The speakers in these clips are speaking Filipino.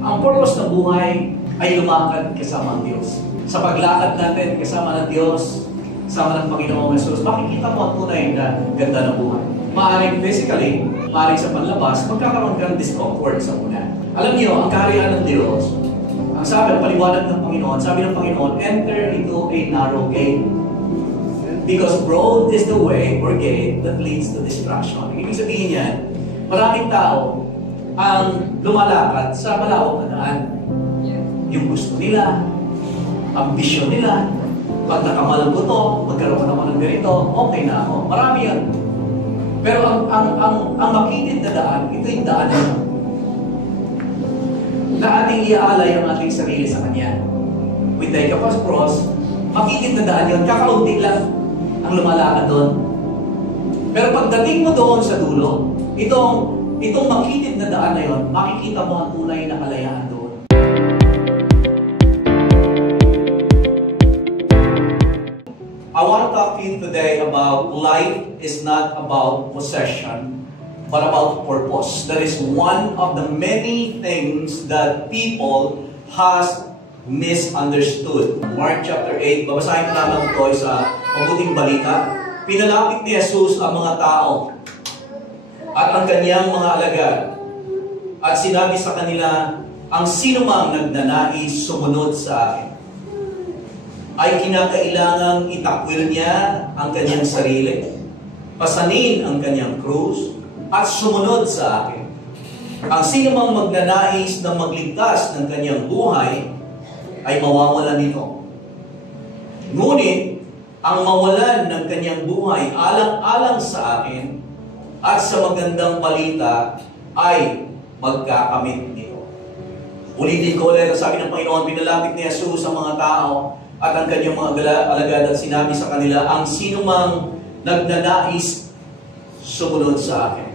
Ang purpose ng buhay ay lumakad kasama ang Diyos. Sa paglakad natin kasama ng Diyos, kasama ng Panginoong Jesus, makikita mo ang tunay na ganda ng buhay. Maaring physically, maaring sa panlabas, magkakaroon ka ng discomfort sa una. Alam niyo, ang kaharian ng Diyos, ang sabi, ang paliwanag ng Panginoon, sabi ng Panginoon, enter into a narrow gate. Because broad is the way or gate that leads to destruction. Ibig sabihin yan, maraming tao ang lumalakad sa malawak na daan. Yung gusto nila, ambisyon nila, pag nakamalang ko to, magkaroon naman ng ganito, okay na ako. Marami yan. Pero ang makitid na daan, ito yung daan na ating iaalay ang ating sarili sa Kanya. We take up a cross, makitid na daan yun, kakaunti lang ang lumalakad doon. Pero pagdating mo doon sa dulo, itong makitid na daan na yun, makikita mo ang tunay na kalayaan doon. I want to talk to you today about life is not about possession, but about purpose. That is one of the many things that people has misunderstood. Mark chapter 8, babasahin ko naman ito sa mabuting balita. Pinalapit ni Jesus ang mga tao at ang kanyang mga alagad. At sinabi sa kanila, ang sinumang nagnanais sumunod sa akin, ay kinakailangang itakwil niya ang kanyang sarili, pasanin ang kanyang krus, at sumunod sa akin. Ang sinumang magnanais na magligtas ng kanyang buhay, ay mawawalan nito. Ngunit, ang mawalan ng kanyang buhay alang-alang sa akin at sa magandang balita ay magkakamit nito. Ulitin ko ulit, sabi ng Panginoon, pinalapit ni Jesus sa mga tao at ang kanyang mga alagad at sinabi sa kanila, ang sinumang nagnanais sumunod sa akin.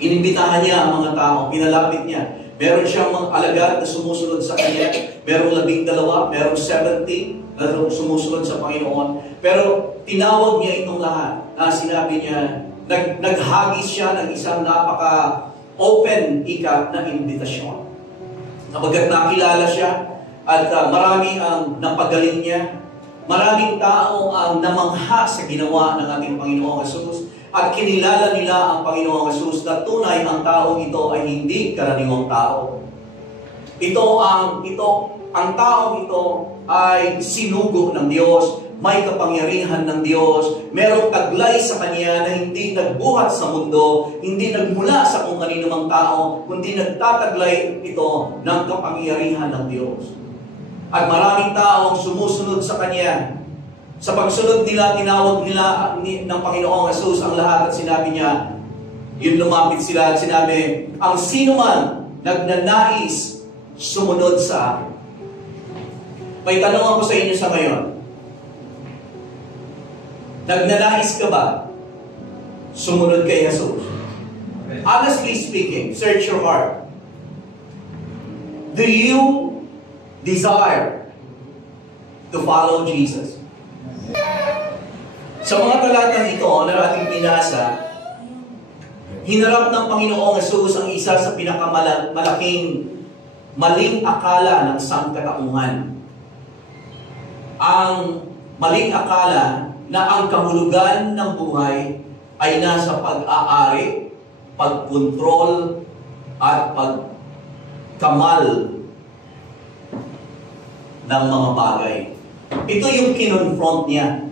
Inimbitahan niya ang mga tao, pinalapit niya. Meron siyang mga alagad na sumusunod sa kanya. Merong 12, merong 70 na sumusunod sa Panginoon. Pero tinawag niya itong lahat na sinabi niya, naghagis siya ng isang napaka-open na imbitasyon. Kapag nakilala siya, at marami ang napagaling niya, maraming tao ang namangha sa ginawa ng ating Panginoong Jesus, at kinilala nila ang Panginoong Jesus na tunay ang taong ito ay hindi karaniwang tao. Ang taong ito ay sinugo ng Diyos, may kapangyarihan ng Diyos, merong taglay sa Kanya na hindi nagbuhat sa mundo, hindi nagmula sa kung kanino mang tao, kundi nagtataglay ito ng kapangyarihan ng Diyos. At maraming tao ang sumusunod sa Kanya. Sa pagsunod nila, tinawag nila ng Panginoong Jesus ang lahat at sinabi niya, yun lumapit sila at sinabi, ang sino man nagnanais sumunod sa akin. May tanong ako sa inyo sa ngayon. Nagnanais ka ba sumunod kay Jesus? Honestly speaking, search your heart. Do you desire to follow Jesus? Sa mga talatang ito na ating binasa, hinarap ng Panginoong Jesus ang isa sa pinakamalaking maling akala ng sangkatauhan. Ang maling akala na ang kahulugan ng buhay ay nasa pag-aari, pagkontrol, at pagkamal ng mga bagay. Ito yung kinonfront niya.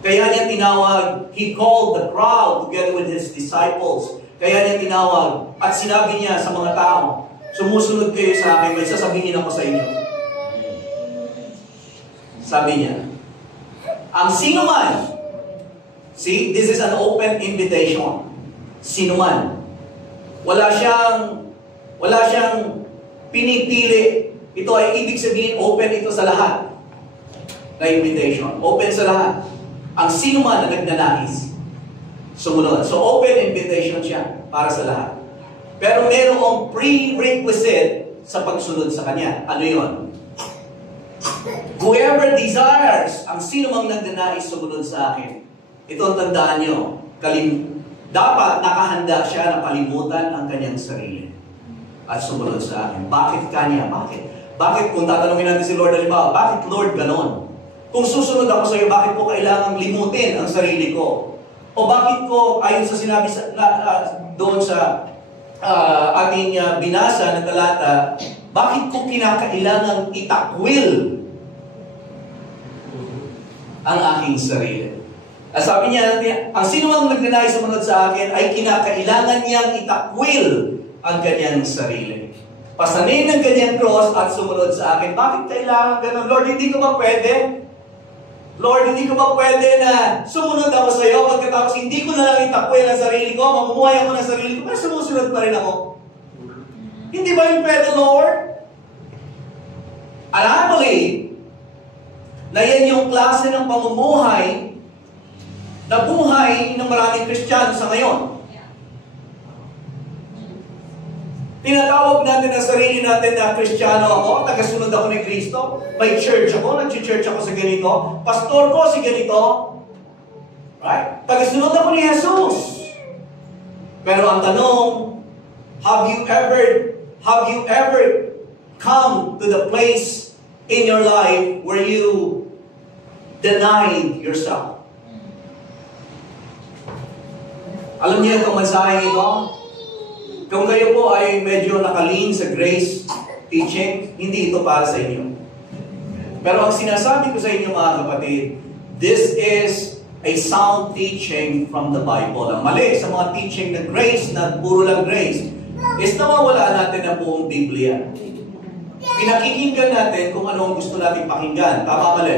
Kaya niya tinawag, he called the crowd together with his disciples. Kaya niya tinawag at sinabi niya sa mga tao, sumusunod kayo sa akin, may sasabihin ako sa inyo. Sabi niya, ang sino man, see, this is an open invitation. Sino man. Wala siyang pinipili. Ito ay ibig sabihin, open ito sa lahat. Na invitation. Open sa lahat. Ang sino man na nagnanais sumunod. So open invitation siya para sa lahat. Pero merong prerequisite sa pagsunod sa Kanya. Ano yun? Whoever desires, ang sino mang nagnanais sumunod sa akin. Ito ang tandaan nyo. Dapat nakahanda siya na kalimutan ang kanyang sarili. at sumunod sa akin. Bakit kanya? Bakit? Bakit kung tatanungin natin si Lord, halimbawa, bakit Lord ganon? Kung susunod ako sa iyo, bakit ko kailangang limutin ang sarili ko? O bakit ko, ayon sa sinabi doon sa ating binasa na talata, bakit ko kinakailangang itakwil ang aking sarili? At sabi niya, ang sino mang nagnanais sumunod sa akin ay kinakailangan niyang itakwil ang kanyang sarili. Pasanin ang kanyang cross at sumunod sa akin. Bakit kailangan ganun? Lord, hindi ko ba pwede? Lord, hindi ko ba pwede na sumunod ako sa iyo pagkatapos hindi ko na lang itakwil ang sarili ko, mamumuhay ako ng sarili ko, pero sumusunod pa rin ako? Hindi ba yung pwede, Lord? And I believe na yan yung klase ng pamumuhay na buhay ng maraming Kristiyano sa ngayon. Tinatawag natin ang sarili natin na Kristiyano ako, tagasunod ako ni Kristo, may church ako, nag-church ako sa ganito, pastor ko si ganito, right? Tagasunod ako ni Jesus. Pero ang tanong, have you ever come to the place in your life where you denied yourself? Alam niyo itong mensahe ito? Kung kayo po ay medyo nakalin sa grace teaching, hindi ito para sa inyo. Pero ang sinasabi ko sa inyo mga kapatid, this is a sound teaching from the Bible. Ang mali sa mga teaching na grace, na puro lang grace, is nawawala natin ang buong Biblia. Pinakikinggan natin kung anong gusto natin pakinggan. Tama mali?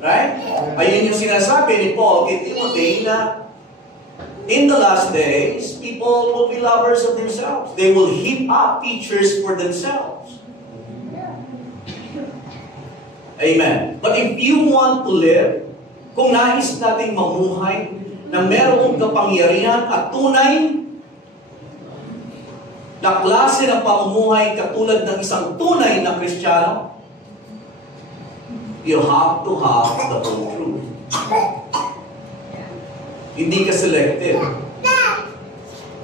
Right? Ayun yung sinasabi ni Paul kay Timothy na in the last days, people will be lovers of themselves. They will heap up teachers for themselves. Amen. But if you want to live, kung nais nating mamuhay na merong kapangyarihan at tunay na klase ng pamumuhay katulad ng isang tunay na Kristiyano, you have to have the whole truth. Hindi ka selective.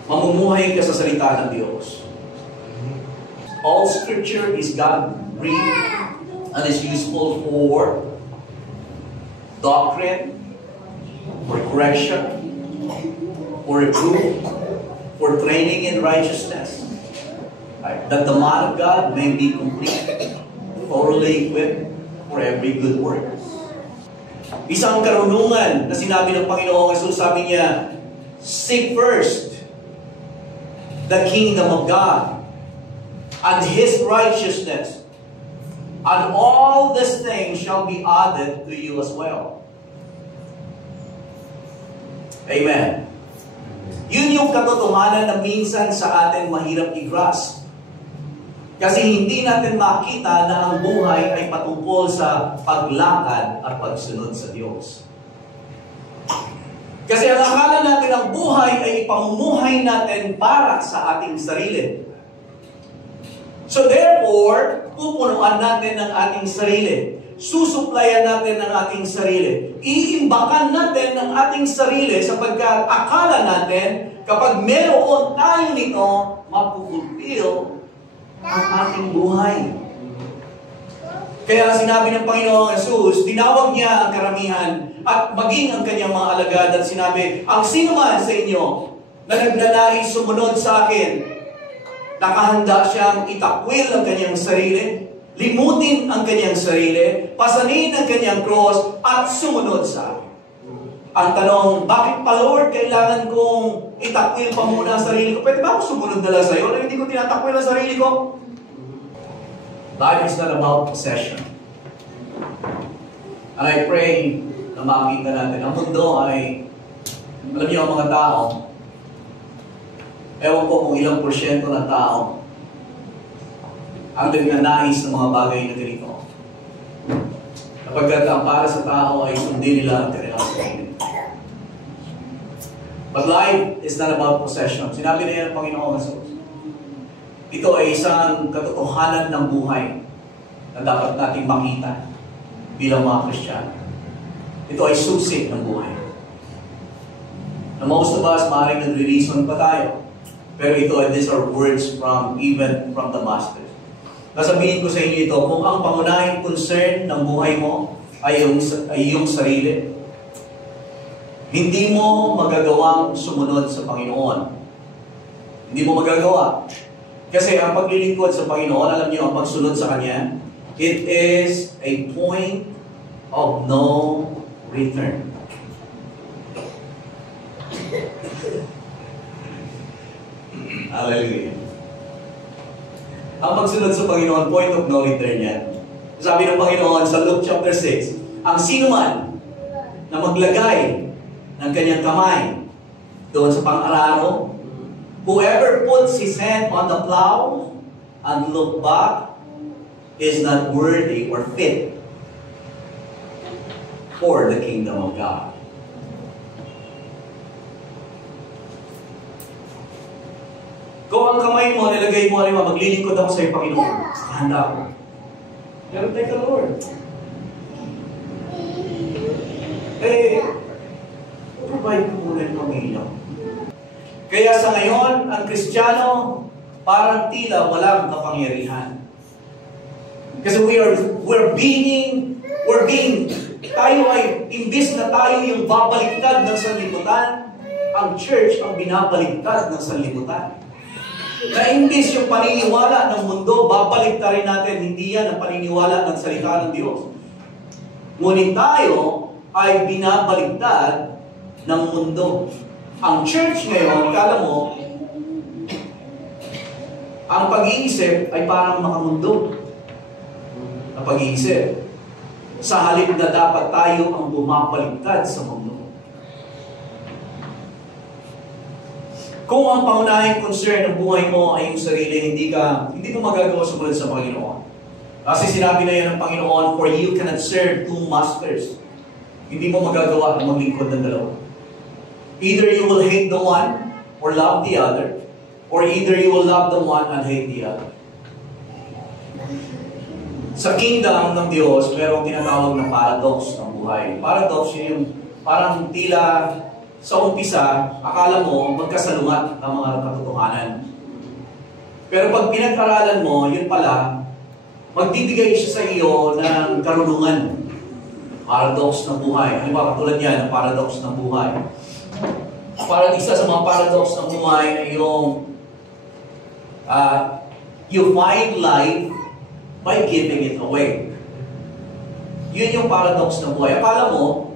Mamumuhay ka sa salita ng Diyos. All Scripture is God-breathed and is useful for doctrine, for correction, for reproof, for training in righteousness, right? That the man of God may be complete, thoroughly equipped for every good work. Isang karunungan na sinabi ng Panginoong Jesus, sabi niya, seek first the kingdom of God and His righteousness, and all these things shall be added to you as well. Amen. Yun yung katotohanan na minsan sa atin mahirap i-grasp. Kasi hindi natin makita na ang buhay ay patungkol sa paglakad at pagsunod sa Diyos. Kasi ang akala natin ang buhay ay ipamumuhay natin para sa ating sarili. So therefore, pupunuan natin ang ating sarili. Susuplayan natin ang ating sarili. Iimbakan natin ang ating sarili sapagkat akala natin kapag meron tayo nito, mapupulfill ang ating buhay. Kaya sinabi ng Panginoong Jesus, tinawag niya ang karamihan at maging ang kanyang mga alagad at sinabi, ang sino man sa inyo na nagnanais sumunod sa akin, nakahanda siyang itakwil ang kanyang sarili, limutin ang kanyang sarili, pasanin ang kanyang cross at sumunod sa akin. Ang tanong, bakit pa Lord kailangan kong itakwil pa muna ang sarili ko? Pwede ba ako sumunod na lang sa iyo na hindi ko tinatakwil ang sarili ko? Life is not about possession. And I pray na makita natin, ang mundo ay, alam niyo ang mga tao, ewan ko kung ilang porsyento ng tao ang nagnanais ng mga bagay na ganito. Kapag ang para sa tao ay sundin nila ang kanilang sarili. But life is not about possession. Sinabi na yan ng Panginoong Jesus. Ito ay isang katotohanan ng buhay na dapat nating makita bilang mga Kristiyano. Ito ay susi ng buhay. Na most of us, maaaring nagre-reason pa tayo. Pero these are words even from the Master. Nasabihin ko sa inyo ito, kung ang pangunahing concern ng buhay mo ay iyong sarili, hindi mo magagawang sumunod sa Panginoon. Hindi mo magagawa. Kasi ang paglilingkod sa Panginoon, alam niyo, ang pagsunod sa Kanya, it is a point of no return. Hallelujah. Ang pagsunod sa Panginoon, point of no return yan. Sabi ng Panginoon sa Luke chapter 6, ang sino man na maglagay ng kanyang kamay doon sa pang-araro, whoever puts his hand on the plow and look back is not worthy or fit for the kingdom of God. Kung ang kamay mo, nilagay mo, maglilingkod ako sa iyo, Panginoon. Handa ako. Pero teka, Lord. Provide ko muna yung pamilya. Kaya sa ngayon, ang Kristiyano, parang tila walang kapangyarihan. Kasi we're being, tayo ay, imbis na tayo yung babaliktad ng sanlibutan, ang church ang binabaliktad ng sanlibutan. Na imbis yung paniniwala ng mundo, babalik rin natin, hindi yan ang paniniwala ng salita ng Diyos. Ngunit tayo ay binabaliktad ng mundo. Ang church ngayon, kala mo, ang pag-iisip ay parang makamundo na pag-iisip. Sa halip na dapat tayo ang bumabaliktad sa mundo. Kung ang pangunahing concern ng buhay mo ay yung sarili, hindi mo magagawa sumunod sa Panginoon. Kasi sinabi na yan ng Panginoon, for you cannot serve two masters. Hindi mo magagawa ang maglingkod ng dalawa. Either you will hate the one or love the other, or either you will love the one and hate the other. Sa kingdom ng Diyos, merong tinatawag na paradox ng buhay. Paradox yun yung parang tila sa umpisa, akala mo magkasalungat ng mga katotohanan. Pero pag pinag-aralan mo, yun pala, magbibigay siya sa iyo ng karunungan. Paradox ng buhay. Ano ba, katulad yan, ang paradox ng buhay. Parang isa sa mga paradox ng buhay ay yung you find life by giving it away. Yun yung paradox ng buhay. Akala mo,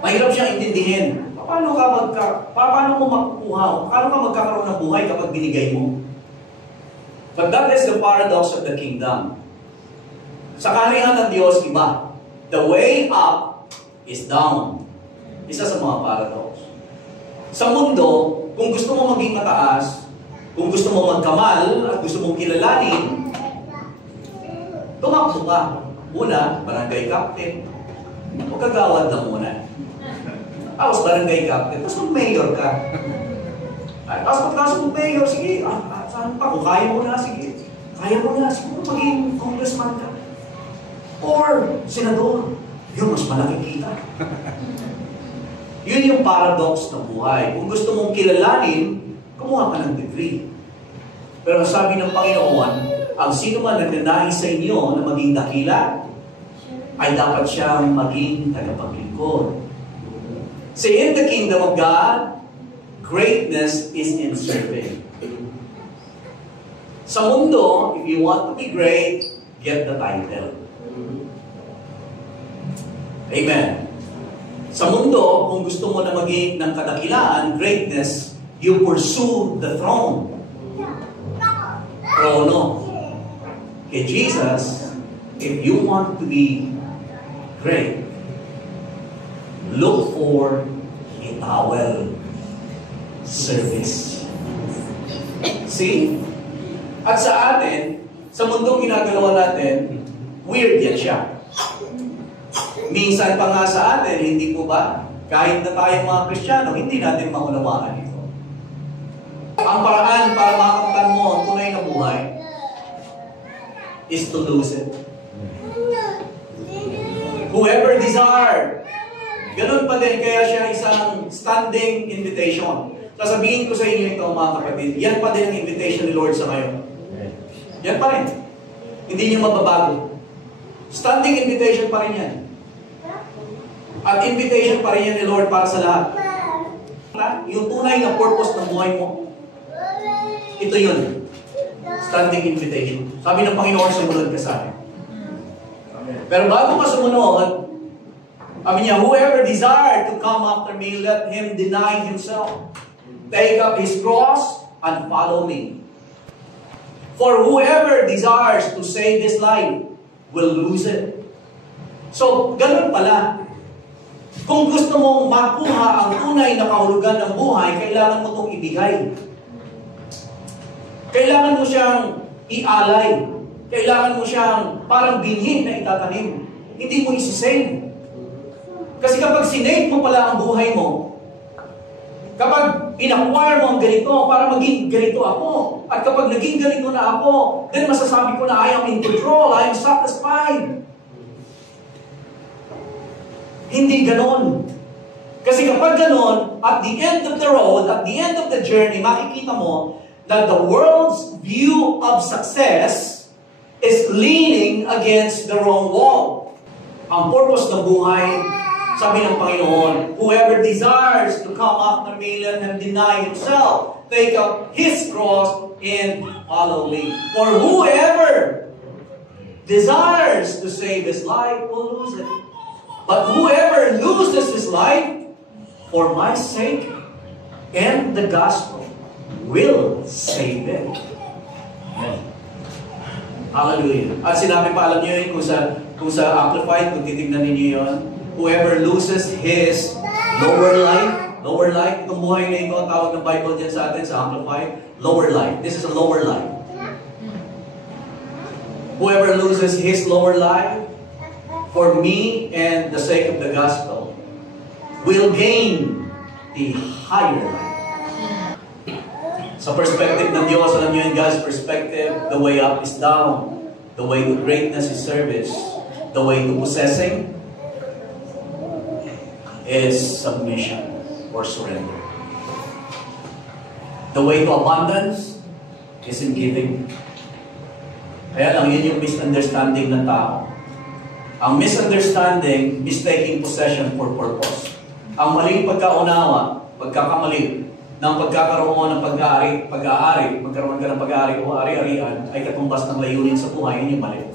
mahirap siyang intindihin. Paano mo makukuha? Paano ka magkakaroon ng buhay kapag binigay mo? But that is the paradox of the kingdom. Sa kaharian ng Diyos, iba. The way up is down. Isa sa mga paradox. Sa mundo, kung gusto mo maging mataas, kung gusto mo magkamal, at gusto mong kilalanin, tumakbo ka. Una, barangay captain. Magkagawad na muna. Tapos barangay captain. Tapos mag-mayor ka. Tapos pagkasok mag-mayor, sige, saan pa? Kung kaya mo na, sige. Kaya mo na, siguro maging congressman ka. Or senador. Yun, mas malaki kita. Yun yung paradox ng buhay. Kung gusto mong kilalanin, kumuha ka ng degree. Pero sabi ng Panginoon, ang sino man nagnanais sa inyo na maging dakila, ay dapat siyang maging tagapaglingkod. See, in the kingdom of God, greatness is in serving. Sa mundo, if you want to be great, get the title. Amen. Sa mundo, kung gusto mo na maging ng kadakilaan, greatness, you pursue the throne. Trono. Kay Jesus, if you want to be great, look for a towel service. See? At sa atin, sa mundong ginagalawa natin, weird yan siya. Minsan pa nga sa atin, hindi po ba? Kahit na tayong mga Kristiyano, hindi natin maunawaan ito. Ang paraan para makamtan mo ang tunay na buhay is to lose it. Whoever desire. Ganun pa din, kaya siya isang standing invitation. Sasabihin ko sa inyo ito mga kapatid, yan pa din ang invitation ni Lord sa ngayon. Yan pa rin. Hindi niyo mababago. Standing invitation pa rin yan. At invitation pa rin yan ni Lord para sa lahat. Yung tunay na purpose ng buhay mo, ito yun. Standing invitation. Sabi ng Panginoon, sumunod ka sa akin. Pero bago ka sumunod, sabi niya, whoever desire to come after me, let him deny himself. Take up his cross and follow me. For whoever desires to save his life will lose it. So, ganun pala. Kung gusto mong makuha ang tunay na kahulugan ng buhay, kailangan mo itong ibigay. Kailangan mo siyang ialay. Kailangan mo siyang parang binhi na itatanim. Hindi mo isi-save. Kasi kapag sinave mo pala ang buhay mo, kapag in-acquire mo ang ganito para maging ganito ako, at kapag naging ganito na ako, then masasabi ko na I am in control, I am satisfied. Hindi ganon. Kasi kapag ganon, at the end of the road, at the end of the journey, makikita mo that the world's view of success is leaning against the wrong wall. Ang purpose ng buhay, sabi ng Panginoon, whoever desires to come after me, let him deny himself, take up his cross, and follow me. For whoever desires to save his life will lose it. But whoever loses his life for my sake and the gospel will save it. Hallelujah. At sinabi pa, alam niyo yun, kung sa Amplified, kung titignan ninyo yun, whoever loses his lower life, itong buhay na ito, tawag ng Bible dyan sa atin, sa Amplified, lower life. This is a lower life. Whoever loses his lower life for me and the sake of the gospel will gain the higher life. Sa perspective ng Diyos, alam niyo in God's perspective, the way up is down. The way to greatness is service. The way to possessing is submission or surrender. The way to abundance is in giving. Kaya lang, yun yung misunderstanding ng tao. Ang misunderstanding, mistaking possession for purpose. Ang maling pagkaunawa, pagkakamali, ng pagkakaroon ng pag-aari, magkaroon ka ng pag-aari o ari-arian, ay katumbas ng layunin sa buhay, yun yung mali.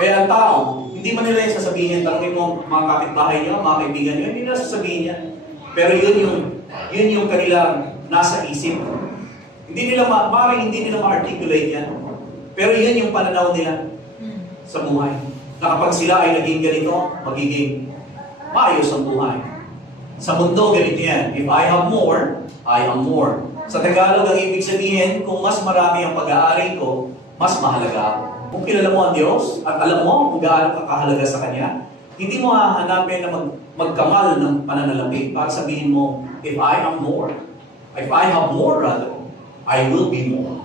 Kaya ang tao, hindi man nila yung sasabihin, tanongin mo mga kapitbahay niyo, mga kaibigan niyo, hindi nila sasabihin yan. Pero yun yung kanilang nasa isip. Hindi nila ma-articulate yan. Pero yun yung pananaw nila sa buhay. Na kapag sila ay naging ganito, magiging maayos ang buhay. Sa mundo, ganito yan. If I have more, I am more. Sa Tagalog, ang ibig sabihin, kung mas marami ang pag-aari ko, mas mahalaga ako. Kung kilala mo ang Diyos, at alam mo kung gaano ka kahalaga sa Kanya, hindi mo hahanapin na magkamal ng pananalapi para sabihin mo, if I have more, I will be more.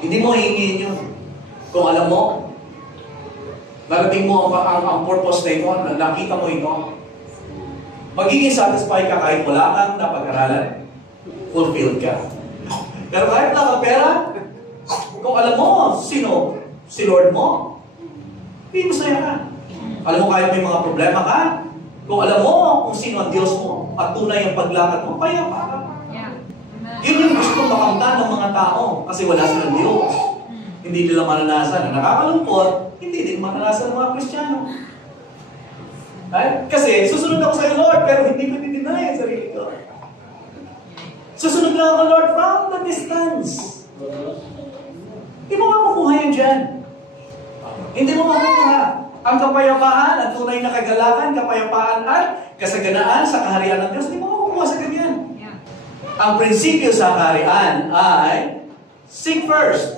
Hindi mo hihingin yun. Kung alam mo, narating mo ang purpose na ito, nakita mo ito, magiging satisfied ka kahit wala kang napag-aralan. Fulfilled ka. Pero kahit wala kang pera, kung alam mo sino si Lord mo, hindi masaya ka. Alam mo kahit may mga problema ka, kung alam mo kung sino ang Diyos mo at tunay ang paglakad mo, kaya ka. Yun yung gusto makamtan ng mga tao kasi wala silang Diyos. Hindi nila maranasan. Nakakalungkot, hindi din maranasan ng mga Kristiyano. Kasi susunod ako sa Lord, pero hindi ko deny ang sarili ko. Susunod lang ako, Lord, from the distance. Hindi mo makukuha yan dyan. Hindi mo makukuha. Ang kapayapaan, ang tunay na kagalakan, kapayapaan at kasaganaan sa kaharian ng Diyos, hindi mo makukuha sa ganyan. Ang prinsipyo sa kaharian ay seek first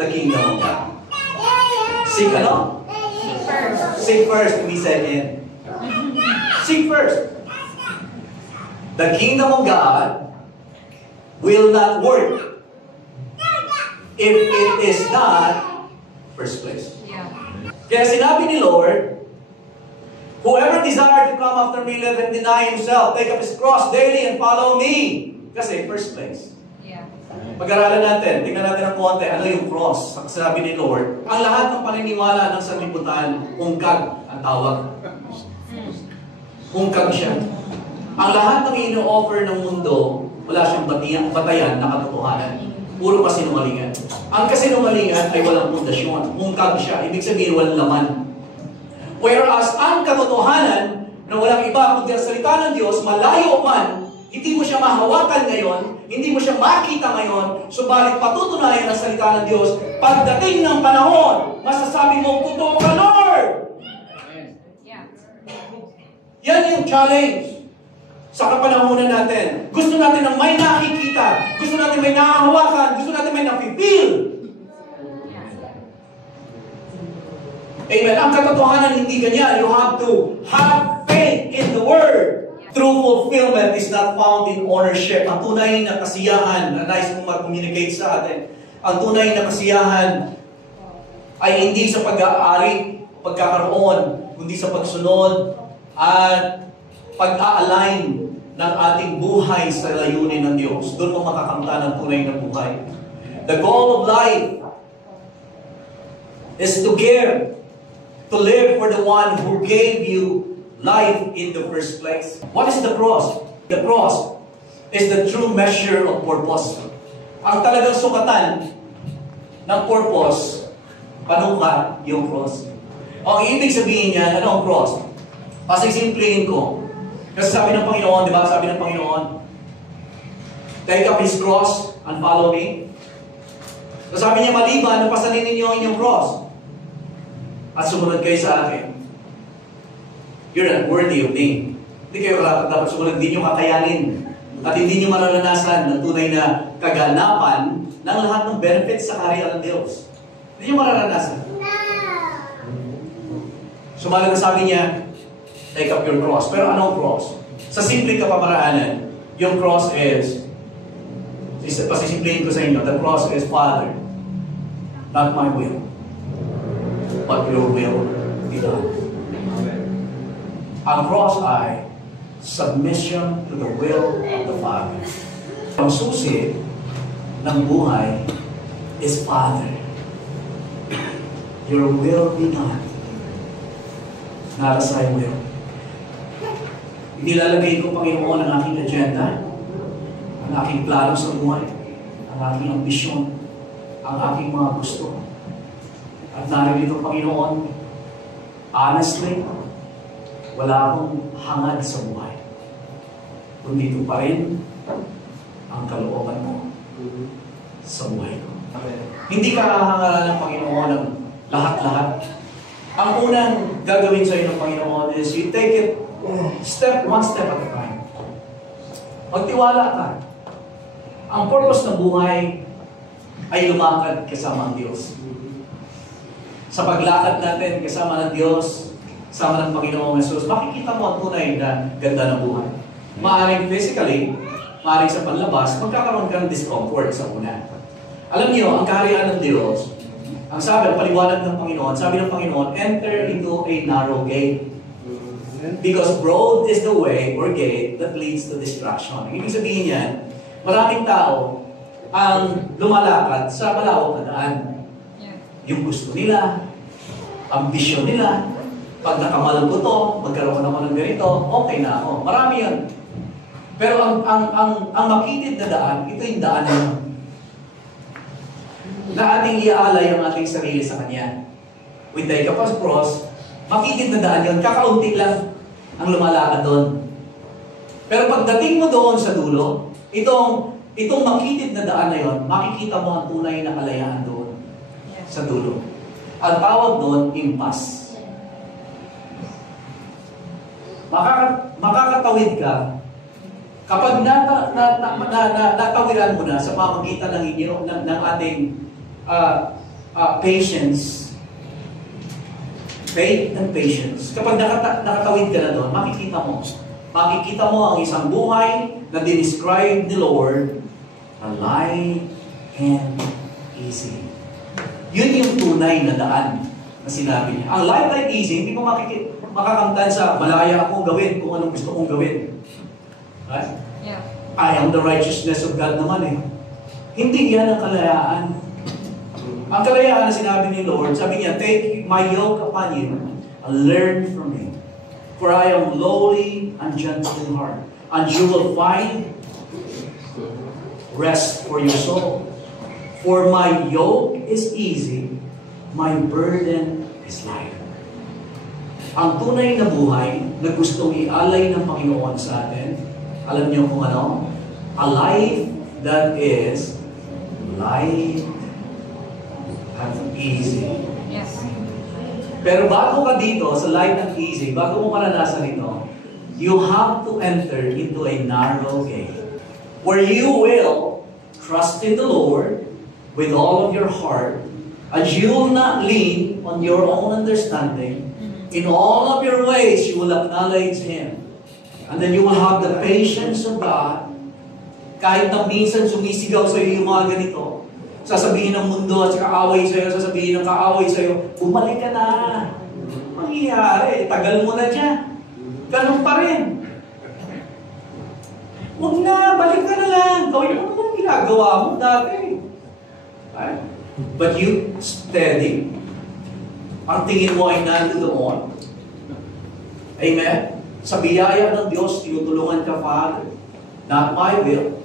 the kingdom of God. Seek ano? Seek first, to be second. Seek first. The kingdom of God will not work if it is not first place. Kaya sinabi ni Lord, Whoever desire to come after me, let him deny himself, take up his cross daily and follow me. Kasi, first place. Yeah. Pag-aralan natin, tingnan natin ng konti, ano yung cross? Ang sabi ni Lord, ang lahat ng paniniwala ng sanlibutan, ungkag ang tawag. Ungkag siya. Ang lahat ng ino-offer ng mundo, wala siyang batayan na katotohanan. Puro kasinungalingan. Ang kasinungalingan ay walang pundasyon. Ungkag siya. Ibig sabihin, walang laman. Whereas, ang katotohanan na walang iba kundi ang salita ng Diyos, malayo man, hindi mo siya mahawakan ngayon, hindi mo siya makita ngayon, subalit patutunayan ang salita ng Diyos, pagdating ng panahon, masasabi mo, totoo ka, Lord! Yeah. Yan yung challenge sa kapanahonan natin. Gusto natin ng may nakikita, gusto natin may nahahawakan, gusto natin may nafe-feel. Amen. Ang katotohanan hindi ganyan. You have to have faith in the Word. True fulfillment is not found in ownership. Ang tunay na kasiyahan, na nais kong mag-communicate sa atin, ang tunay na kasiyahan ay hindi sa pag-aari, pagkakaroon, kundi sa pagsunod at pag-a-align ng ating buhay sa layunin ng Diyos. Doon mo makakamta ng tunay na buhay. The goal of life is to give, to live for the one who gave you life in the first place. What is the cross? The cross is the true measure of purpose. Ang talagang sukatan ng purpose, panuka yung cross. O, ang ibig sabihin niya, ano ang cross? Pasisimplihin ko. Kasi sabi ng Panginoon, di ba? Sabi ng Panginoon, take up His cross and follow me. So sabi niya, maliban, napasanin ninyo ang inyong cross at sumunod kayo sa akin. You're not worthy of me. Hindi kayo dapat sumunod, hindi nyo kakayanin. At hindi nyo mararanasan ng tunay na kaganapan ng lahat ng benefits sa kaharian ng Diyos. Hindi nyo mararanasan. Sumalit na sabi niya, take up your cross. Pero anong cross? Sa simpleng kapamaraanan, yung cross is, pasisimplihin ko sa inyo, the cross is, Father, not my will, but your will be done. Ang cross ay submission to the will of the Father. Ang susi ng buhay is, Father, your will be done, not as I will. Nilalagay ko, Panginoon, ang aking agenda, ang aking plano sa buhay, ang aking ambisyon, ang aking mga gusto. At narito, Panginoon, honestly, wala akong hangad sa buhay. Kundi ito pa rin ang kalooban mo sa buhay ko. Hindi ka hahangalan ng Panginoon ng lahat-lahat. Ang unang gagawin sa iyo ng Panginoon is you take it one step at a time. Magtiwala ka. Ang purpose ng buhay ay lumakad kasama ang Diyos. Sa paglakad natin kasama ng Diyos, kasama ng Panginoong Jesus, makikita mo ang tunay na ganda ng buhay. Maaring physically, maaring sa panlabas, magkakaroon ka ng discomfort sa una. Alam niyo, ang kaharian ng Diyos, ang sabi, ang paliwanag ng Panginoon, sabi ng Panginoon, enter into a narrow gate. Because broad is the way or gate that leads to destruction. Ibig sabihin yan, maraming tao ang lumalakad sa malawak na daan. Yung gusto nila, ambisyon nila, pag nakamalan ko to, magkaroon ako ng ganito, okay na ako. Marami yan. Pero ang makitid na daan, ito yung daan na ating iaalay ang ating sarili sa Kanya. We take up His cross, makitid na daan yun, kakaunti lang ang lumalakad doon. Pero pagdating mo doon sa dulo, itong makitid na daan na yun, makikita mo ang tunay na kalayaan doon sa dulo. Ang tawag doon, impasse. Makakatawid ka kapag natawiran mo na sa pamagitan ng inyo, ng ating patience, faith and patience. Kapag nakatawid ka na doon, makikita mo ang isang buhay na dinescribe ni Lord na light and easy. Yun yung tunay na daan na sinabi niya. Ang life like easy, hindi mo makakamtan sa malaya akong gawin kung anong gusto kong gawin. Right? Yeah. I am the righteousness of God naman eh. Hindi yan ang kalayaan. Ang kalayaan na sinabi ni Lord, sabi niya, take my yoke upon you and learn from me. For I am lowly and gentle in heart, and you will find rest for your soul. For my yoke is easy, my burden is light. Ang tunay na buhay na gustong ialay ng Panginoon sa atin, alam niyo kung ano? A life that is light and easy. Yes. Pero bago ka dito sa light and easy, bago mo maranasan ito, you have to enter into a narrow gate where you will trust in the Lord with all of your heart, and you will not lean on your own understanding. In all of your ways, you will acknowledge Him. And then you will have the patience of God. Kahit na minsan sumisigaw sa iyo yung mga ganito, sasabihin ng mundo at kaaway sa iyo, sasabihin ng kaaway sa iyo, bumalik ka na. Mangyayari, tagal mo na dyan. Ganun pa rin. Huwag na, balik ka na lang. Gawin mo naman ginagawa mo dati. Right? But you steady. Ang tingin mo ay nandoon. Amen? Sa biyaya ng Diyos, tinutulungan ka, Father. Not my will,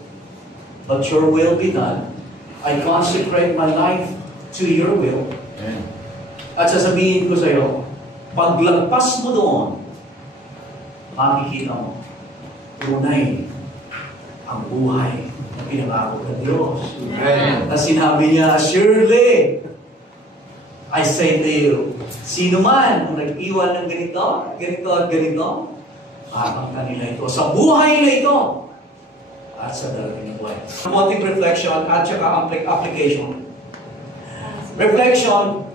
but your will be done. I consecrate my life to your will. Amen. At sasabihin ko sa iyo, paglagpas mo doon, makikita mo, tunay ang buhay na pinangako ng Diyos. Amen. At sinabi niya, surely, I say to you, sino man kung nag-iwan ng ganito, ganito at ganito, habang kanila ito, sa buhay na ito, at sa darating na buhay. Motive reflection at saka application. Reflection,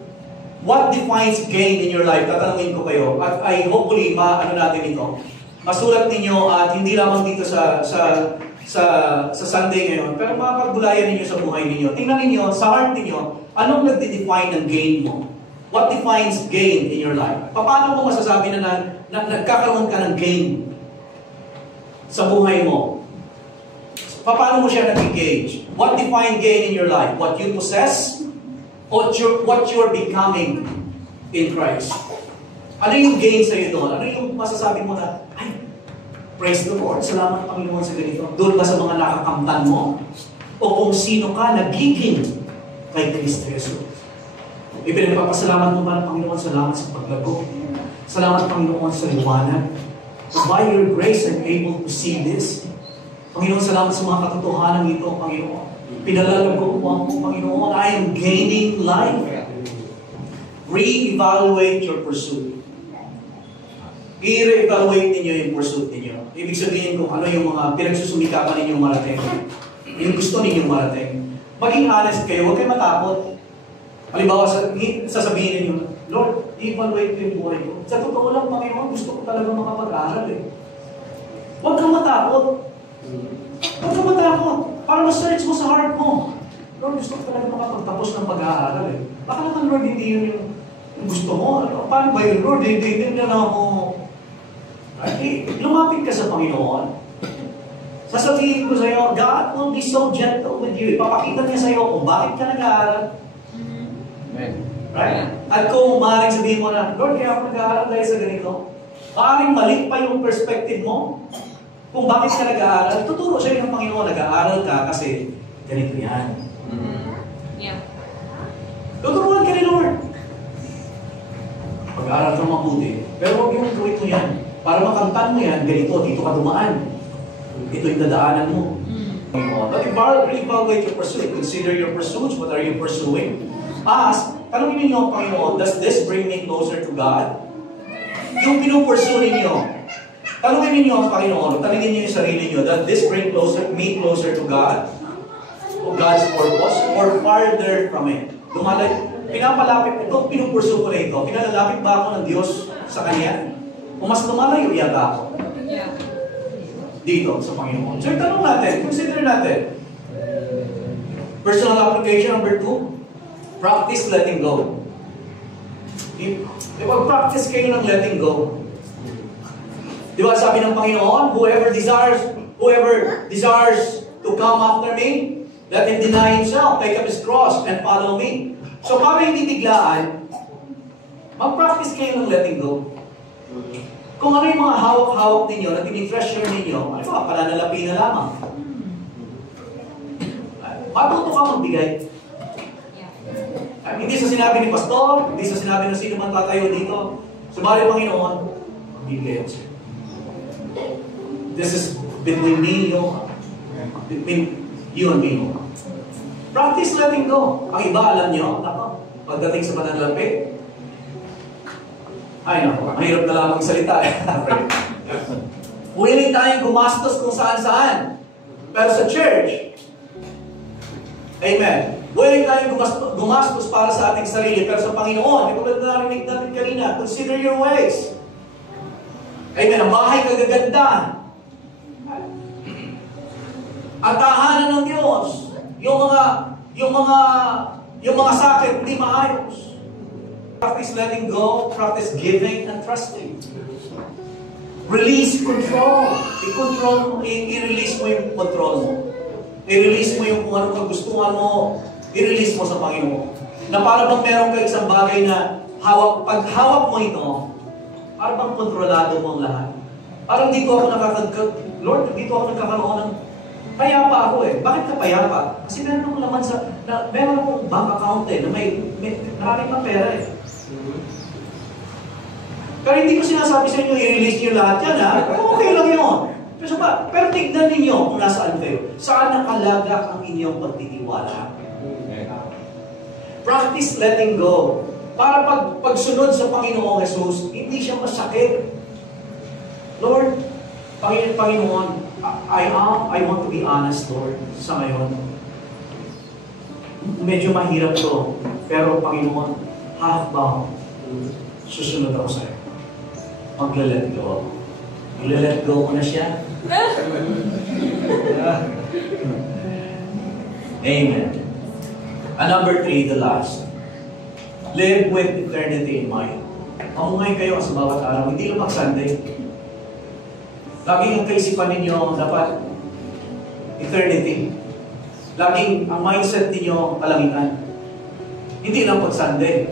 what defines gain in your life? Tatanungin ko kayo, at I hopefully, maano natin ito. Masulat ninyo at hindi lamang dito sa Sunday ngayon, pero mapagbulayan ninyo sa buhay ninyo. Tingnan ninyo, sa heart ninyo, anong nagde-define ng gain mo? What defines gain in your life? Paano mo masasabi na nagkakaroon ka ng gain sa buhay mo? Paano mo siya nag-engage? What defines gain in your life? What you possess? Or what you're becoming in Christ? Ano yung gain sa iyo doon? Ano yung masasabi mo na, ay, praise the Lord, salamat Panginoon sa ganito. Doon ba sa mga nakakamtan mo? O kung sino ka nagiging kay Kristo Jesus? Ipinagpapasalamat mo ba ng Panginoon? Salamat sa paglago. Salamat Panginoon sa liwanag. By your grace, I'm able to see this. Panginoon, salamat sa mga katotohanan ito, Panginoon. Pinalalago mo ako, Panginoon. I am gaining life. Re-evaluate your pursuit. I-re-evaluate ninyo yung pursuit ninyo. Ibig sabihin kung ano yung mga pinagsusumikapan ninyong marating. Yung gusto ninyong marating. Maging honest kayo, huwag kayo matakot. Halimbawa, sasabihin ninyo, Lord, i-evaluate ko yung buhay ko. Sa totoo lang, Panginoon, gusto ko talaga makapag-aral eh. Huwag kang matakot. Huwag kang matakot. Para ma-search mo sa heart mo. Lord, gusto ko talaga makapagtapos ng pag-aaral eh. Baka naman, Lord, hindi yun yung gusto mo. Ano? Paano ba yun, Lord? Hindi na ako. Right? Lumapit ka sa Panginoon. Sasabihin ko sa iyo, God will be so gentle with you. Ipapakita niya sa iyo kung bakit ka nag-aaral. Amen. Right? At kung maaaring sabihin mo na, Lord, kaya ako nag-aaral dahil sa ganito. Maaaring mali pa yung perspective mo. Kung bakit ka nag-aaral, tuturo sa iyo ng Panginoon, nag-aaral ka kasi ganito yan. Yeah. Tuturuan ka ni Lord. Pag-aaral ka mabuti. Pero huwag yung gawin mo yan. Para makamtan mo yan, ganito, dito ka dumaan. Ito yung dadaanan mo. But evaluate your pursuit. Consider your pursuits. What are you pursuing? Ask, tanongin ninyo ang Panginoon, does this bring me closer to God? Yung pinupursue ninyo, tanongin ninyo ang Panginoon, tanongin ninyo yung sarili ninyo, does this bring me closer to God? To God's purpose? Or farther from it? Pinapalapit ito, pinupursue ko na ito. Pinalalapit ba ako ng Diyos sa Kanya? Kung mas lumalayo, yata ako. Yeah. Dito sa Panginoon. So, tanong natin, consider natin. Personal application number 2, practice letting go. Mag-practice kayo ng letting go. Di ba sabi ng Panginoon, whoever desires to come after me, let him deny himself, take up his cross, and follow me. So para hindi biglaan, mag-practice kayo ng letting go. Kung ano yung mga hawak-hawak ninyo na tinitreasure ninyo, ano ba, pananalapi na lamang. Matuto ka magbigay. Hindi sa sinabi ni Pastor, hindi sa sinabi ng sino man tatayo dito. Sumali Panginoon, magbigay ako sa'yo. This is between you and me. Practice letting go. Ang iba, alam nyo, pagdating sa pananalapi, ay naku, mahirap na lang magsalita. Willing tayong gumastos kung saan-saan. Pero sa church, amen, willing tayong gumastos para sa ating sarili. Pero sa Panginoon, ito ba narinig natin kanina, consider your ways. Amen, ang bahay kagaganda. Ang tahanan ng Diyos, yung mga sakit hindi maayos. Practice letting go, practice giving and trusting. Release control. I-release mo yung control mo. I-release mo yung kung anong kagustuhan mo. I-release mo sa Panginoon. Na para bang meron ka isang bagay na pag hawak mo ito, para bang kontrolado mo ang lahat. Parang dito ako Lord, dito ako nagkakaroon ng payapa ako eh. Bakit ka payapa? Kasi meron akong laman meron akong bank account eh, na may maraming pang pera eh. Pero hindi ko sinasabi sa inyo, i-release niyo lahat yan ha. Okay lang yun. Pero tignan ninyo kung nasaan kayo. Saan nakalagak ang inyong pagtitiwala? Practice letting go. Para pagsunod sa Panginoong Jesus, hindi siya masakit. Lord, Panginoon, I want to be honest, Lord, sa ngayon. Medyo mahirap to. Pero Panginoon, half-bound, susunod ako sa'yo. Magla-let go ako. Magla-let go ko na siya. Amen. And number 3, the last. Live with eternity in mind. Mamungay kayo sa bawat araw. Hindi lang mag-Sunday. Laging ang kaisipan ninyo dapat eternity. Laging ang mindset ninyo kalangitan. Hindi lang pag Sunday.